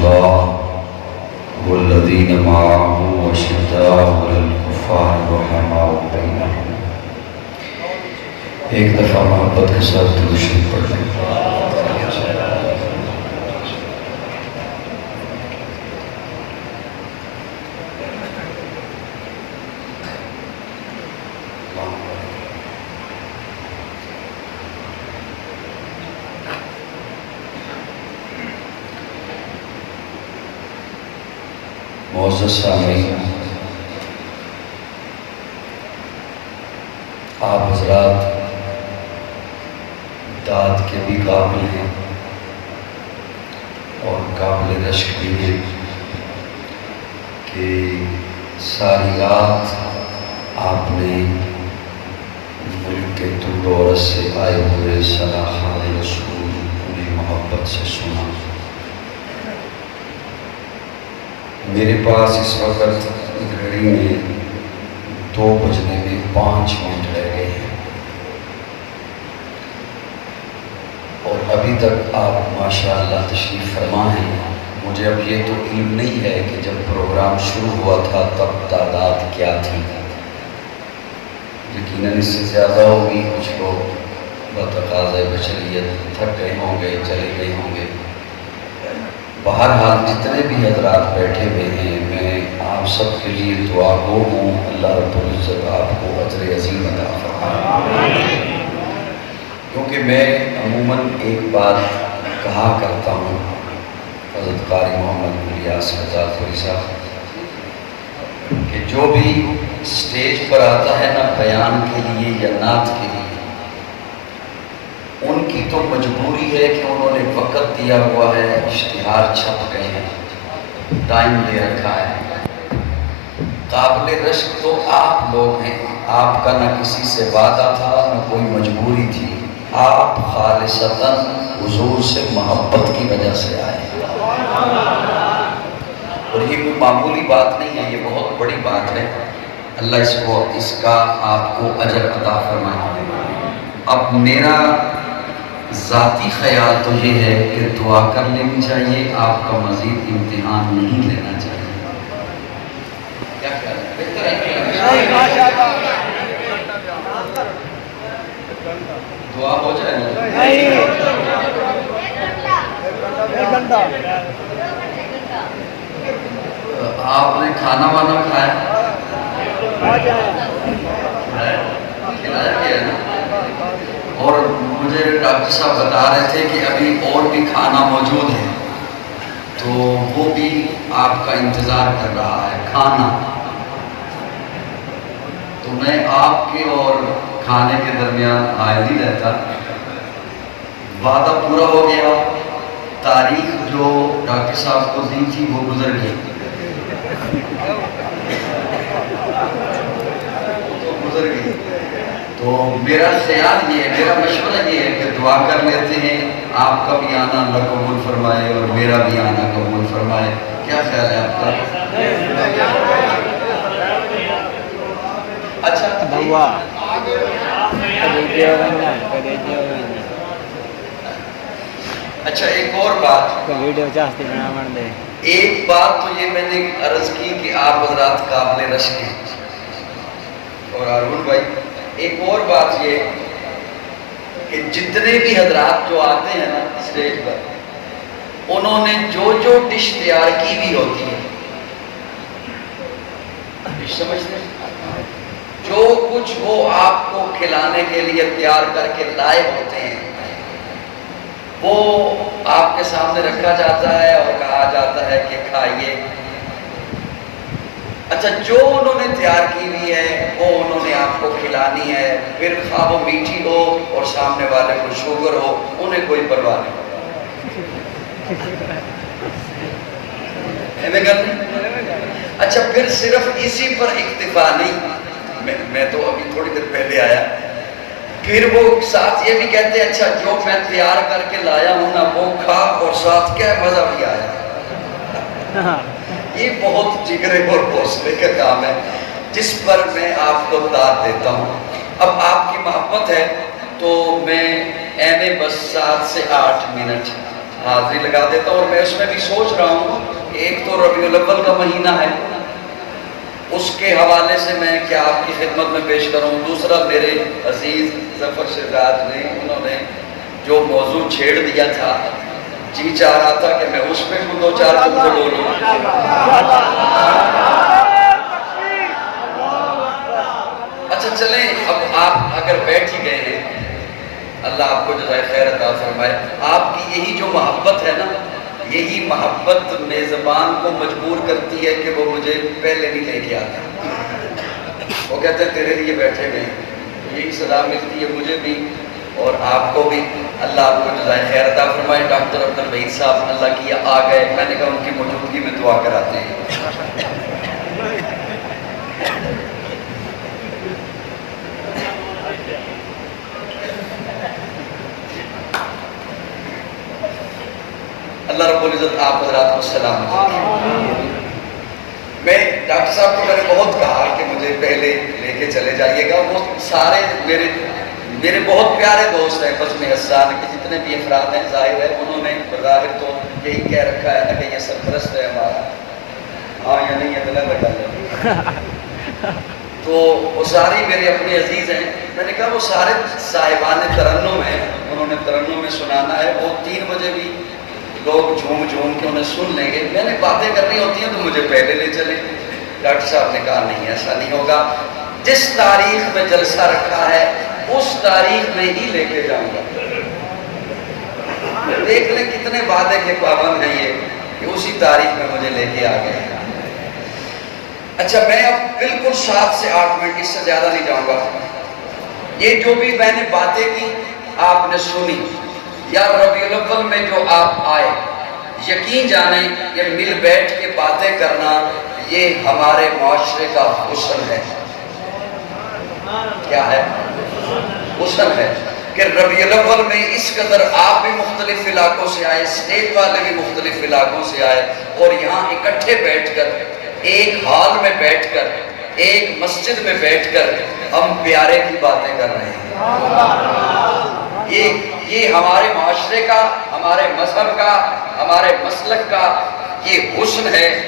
الله والذين معه أشداء على الكفار رحماء بينهم. ایک دفعہ محبت کے ساتھ درود شریف پڑھ لیں. معزز سامعین، آپ حضرات داد کے بھی قابل ہیں اور قابل رشک بھی ہیں کہ ساری رات آپ نے ملک کے طول و عرض سے آئے ہوئے صلاحان رسول انہیں محبت سے سنا. میرے پاس اس وقت گھڑی میں 2 بجنے میں 5 منٹ رہ گئے ہیں اور ابھی تک آپ ماشاءاللہ تشریف فرما ہیں. مجھے اب یہ تو علم نہیں ہے کہ جب پروگرام شروع ہوا تھا تب تعداد کیا تھی. یقیناً اس سے زیادہ ہوگی. کچھ لوگ بتقاضۂ بشریت تھک گئے ہوں گے، چلے گئے ہوں گے. بہرحال جتنے بھی حضرات بیٹھے ہوئے ہیں، میں آپ سب کے لیے دعا گو ہوں. اللہ رب العزت آپ کو اجر عظیم عطا فرمائے. کیونکہ میں عموماً ایک بات کہا کرتا ہوں، حضرت قاری محمد الیاس رضا پوری صاحب، کہ جو بھی اسٹیج پر آتا ہے نا بیان کے لیے یا نعت کے لیے، ان کی تو مجبوری ہے کہ انہوں نے وقت دیا ہوا ہے، اشتہار چھپ گئے ہیں، ٹائم دے رکھا ہے. قابل رشک تو آپ لوگ ہیں. آپ کا نہ کسی سے وعدہ تھا نہ کوئی مجبوری تھی. آپ خالصتاً حضور سے محبت کی وجہ سے آئے. اور یہ کوئی معمولی بات نہیں ہے، یہ بہت بڑی بات ہے. اللہ اس کا آپ کو اجر عطا فرمائے. اب میرا ذاتی خیال تو یہ ہے کہ دعا کر لینی چاہیے، آپ کا مزید امتحان نہیں لینا چاہیے. کیا خیال ہے؟ بہتر ہے دعا ہو جائے نا. آپ نے کھانا وانا کھایا؟ کھلایا گیا ہے نا. اور مجھے ڈاکٹر صاحب بتا رہے تھے کہ ابھی اور بھی کھانا موجود ہے، تو وہ بھی آپ کا انتظار کر رہا ہے کھانا. تو میں آپ کے اور کھانے کے درمیان حائل ہی رہتا. وعدہ پورا ہو گیا، تاریخ جو ڈاکٹر صاحب کو دی تھی وہ گزر گئی. تو میرا خیال یہ ہے، میرا مشورہ یہ ہے کہ دعا کر لیتے ہیں. آپ کا بھی آنا اللہ قبول فرمائے اور میرا بھی آنا قبول فرمائے. کیا خیال ہے آپ کا؟ اچھا اچھا ایک اور بات، ایک بات تو یہ میں نے عرض کی کہ آپ حضرات قابل رشک ہیں. اور ہارون بھائی ایک اور بات یہ کہ جتنے بھی حضرات جو آتے ہیں نا اسٹیج پر، انہوں نے جو جو ڈش تیار کی بھی ہوتی ہے، ڈش سمجھتے ہیں، جو کچھ وہ آپ کو کھلانے کے لیے تیار کر کے لائے ہوتے ہیں، وہ آپ کے سامنے رکھا جاتا ہے اور کہا جاتا ہے کہ کھائیے. اچھا جو انہوں نے تیار کی ہوئی ہے وہ انہوں نے آپ کو کھلانی ہے. پھر خواہ وہ میٹھی ہو اور سامنے والے کو شوگر ہو، انہیں کوئی پرواہ نہیں. اچھا پھر صرف اسی پر اکتفا نہیں، میں تو ابھی تھوڑی دیر پہلے آیا، پھر وہ ساتھ یہ بھی کہتے ہیں اچھا جو میں تیار کر کے لایا ہوں نا وہ کھا اور ساتھ کیا مزہ بھی آیا. یہ بہت جگرے اور حوصلے کا کام ہے جس پر میں آپ کو داد دیتا ہوں. اب آپ کی محبت ہے تو میں بس 7 سے 8 منٹ حاضری لگا دیتا ہوں، اور میں اس میں بھی سوچ رہا ہوں کہ ایک تو ربیع الاول کا مہینہ ہے، اس کے حوالے سے میں کیا آپ کی خدمت میں پیش کروں. دوسرا میرے عزیز ظفر شہزاد نے، انہوں نے جو موضوع چھیڑ دیا تھا، جی چاہ رہا تھا کہ میں اس پہ دو چار ٹکڑے بولوں. اچھا چلیں، اب آپ اگر بیٹھ ہی گئے ہیں، اللہ آپ کو جزائے خیر عطا فرمائے. آپ کی یہی جو محبت ہے نا، یہی محبت میزبان کو مجبور کرتی ہے کہ وہ مجھے پہلے نہیں لے کے آتا. وہ کہتے ہیں تیرے لیے بیٹھے گئے. یہی صدا ملتی ہے مجھے بھی اور آپ کو بھی. اللہ آپ کو جزائے خیر عطا فرمائے. ڈاکٹر عبدالوحید صاحب اللہ کی آ گئے، میں نے کہا ان کی موجودگی میں دعا کراتے ہیں. اللہ رب العزت آپ حضرات کو سلام. میں ڈاکٹر صاحب کو میں نے بہت کہا کہ مجھے پہلے لے کے چلے جائیے گا. وہ سارے میرے بہت پیارے دوست ہیں بس میں حسان کے جتنے بھی افراد ہیں، ظاہر ہے انہوں نے بظاہر تو یہی کہہ رکھا ہے نا کہ یہ سرپرست ہے ہمارا. ہاں یا نہیں اتنا لگا ہے. تو وہ ساری میرے اپنے عزیز ہیں. میں نے کہا وہ سارے صاحبان ترنم ہیں، انہوں نے ترنم میں سنانا ہے. وہ 3 بجے بھی لوگ جھوم کے انہیں سن لیں گے. میں نے باتیں کرنی ہوتی ہیں تو مجھے پہلے لے چلے. ڈاکٹر صاحب نے کہا نہیں ایسا نہیں ہوگا، جس تاریخ میں جلسہ رکھا ہے اس تاریخ میں ہی لے کے جاؤں گا. دیکھ لیں کتنے وعدے کے پابند ہیں یہ کہ اسی تاریخ میں مجھے لے کے آ گئے. اچھا میں اب بالکل 7 سے 8 منٹ، اس سے زیادہ نہیں جاؤں گا. یہ جو بھی میں نے باتیں کی آپ نے سنی، یا ربیع الاول میں جو آپ آئے، یقین جانیں کہ مل بیٹھ کے باتیں کرنا یہ ہمارے معاشرے کا حسن ہے. کیا ہے؟ حسن ہے کہ ربیع الاول میں اس قدر آپ بھی مختلف علاقوں سے آئے، اسٹیٹ والے بھی مختلف علاقوں سے آئے، اور یہاں اکٹھے بیٹھ کر، ایک ہال میں بیٹھ کر، ایک مسجد میں بیٹھ کر ہم پیارے کی باتیں کر رہے ہیں. یہ ہمارے معاشرے کا، ہمارے مذہب کا، ہمارے مسلک کا یہ حسن ہے.